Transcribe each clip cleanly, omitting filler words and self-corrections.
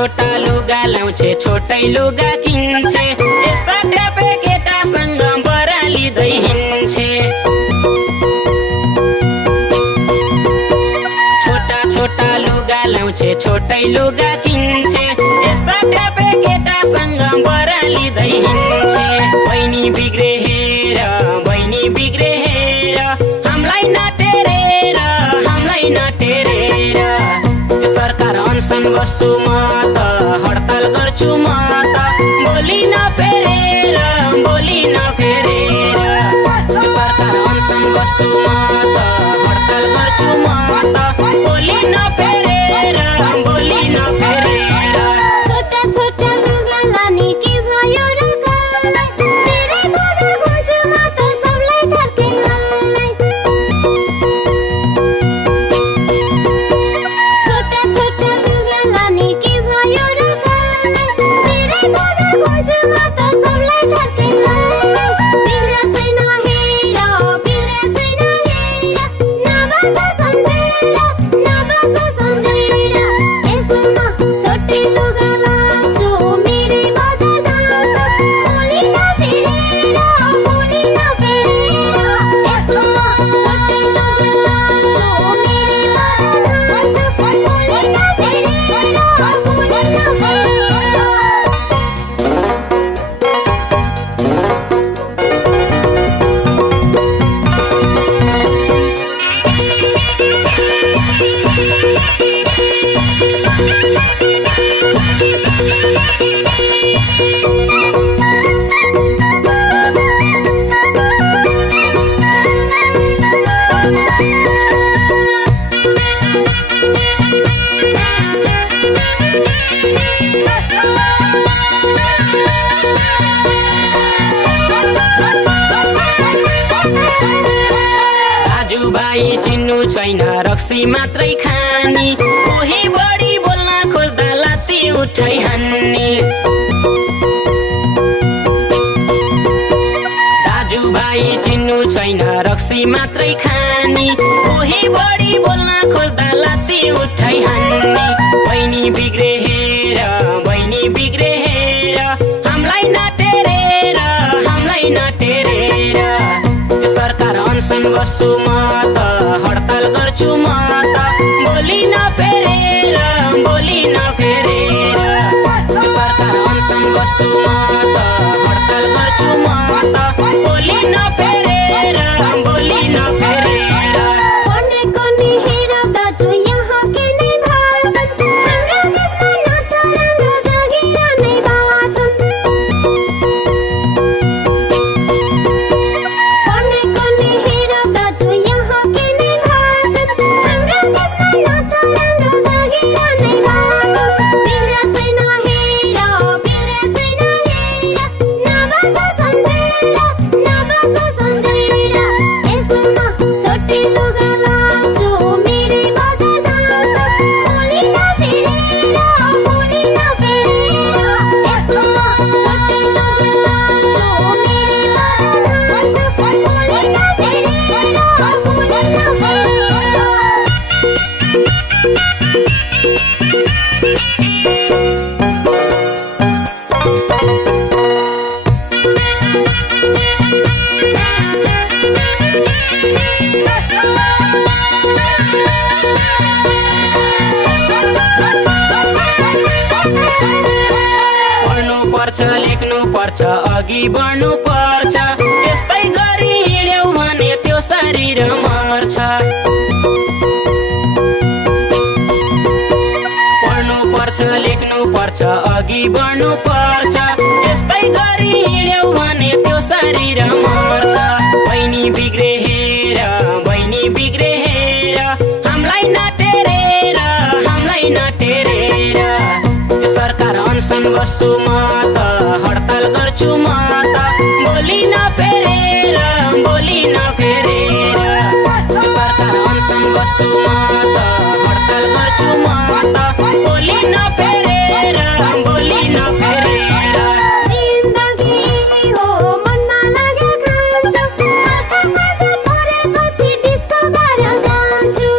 छोटा लुगा लाउँछे छोटै लुगा किन्छे यस्ता ट्यापे केटासँग बरालिँदै हिँड्छे छोटा लुगा लाउँछे छोटै लुगा किन्छे यस्ता ट्यापे केटासँग बरालिँदै हिँड्छे बहिनी बिग्रे हेर हामीलाई नटेरेर सरकार अनसन बस्छु म त हडताल गर्छु म त बोली नफेरेर सरकार अनसन बस्छु म त हडताल गर्छु म त बोली नफेरेर छोटा छोटा लुगा लाने के भयो र गाउँलाई मेरै बजार खोज्छु म त सबलाई थर्के हाललाई छोटा छोटा लुगा लाने के भयो र गाउँलाई मेरै बजार खोज्छु म त सबलाई थर्के हाललाई बिग्रे छैन हेर नबस सम्झेर यसो म छोटै लुगा लाउँछु मेरै बजार जान्छु बोली नफेरेर यसो म छोटै लुगा लाउँछु मेरै बजार जान्छु बोली नफेरेर दाजुभाइ चिन्नु छैन रक्सी मात्रै खानी कोही बढी बोल्न खोज्दा लात्ती उठाइ हान्ने दाजुभाइ चिन्नु छैन रक्सी मात्रै खानी कोही बढी बोल्न खोज्दा लात्ती उठाइ हान्ने बहिनी बिग्रे हेर हामीलाई नटेरेर सरकार अनसन बस्छु म त हडताल गर्छु म त बोली नफेरेर सरकार अनसन बस्छु म त हडताल गर्छु म त बोली नफेरेर कोने कोने हेर दाजु यहाँ के नै भान्छन् हाम्रो देशमा न त राम्रो जगिरा नै भान्छन् कोने कोने हेर दाजु यहाँ के नै भान्छन् हाम्रो देशमा न त राम्रो जगिरा नै भान्छन् बिग्रे छैन हेर नबस सम्झेर यसो म छोटै लुगा लाउँछु मेरै बजार जान्छु बोली नफेरेर यसो म छोटै लुगा लाउँछु मेरै बजार जान्छु बोली नफेरेर पढ्नु पर्छ लेख्नु पर्छ अघि बढ्नु पर्छ यस्तै गरी हिँड्यौ भने त्यो शरीर मर्छ पढ्नु पर्छ लेख्नु पर्छ अघि बढ्नु पर्छ यस्तै गरी हिँड्यौ भने त्यो शरीर मर्छ बहिनी बिग्रे हेर हामीलाई नटेरेर सरकार अनसन बस्छु म त हडताल गर्छु म त बोली नफेरेर सरकार अनसन बस्छु म त हडताल गर्छु म त बोली नफेरेर जिन्दगी हो मनमा लाग्यो खान्छु साँझ परेपछि डिस्को बार जान्छु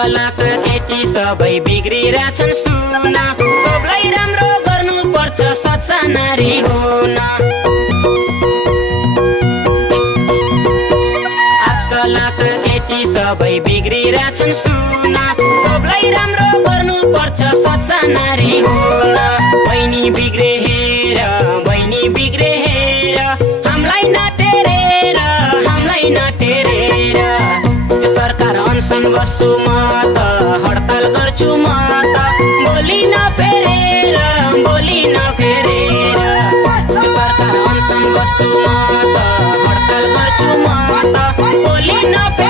आजकलका केटी सबै बिग्रिरहेछन् सुना सबलाई राम्रो गर्नु पर्छ सच्चा नारी हुन आजकलका केटी सबै बिग्रिरहेछन् सुना सबलाई राम्रो गर्नु पर्छ सच्चा नारी हुन बहिनी बिग्रे हेर हामीलाई नटेरेर सरकार अनसन बस्छु म त हडताल गर्छु म त बोली नफेरेर सरकार अनसन बस्छु म त हडताल गर्छु म त बोली नफेरेर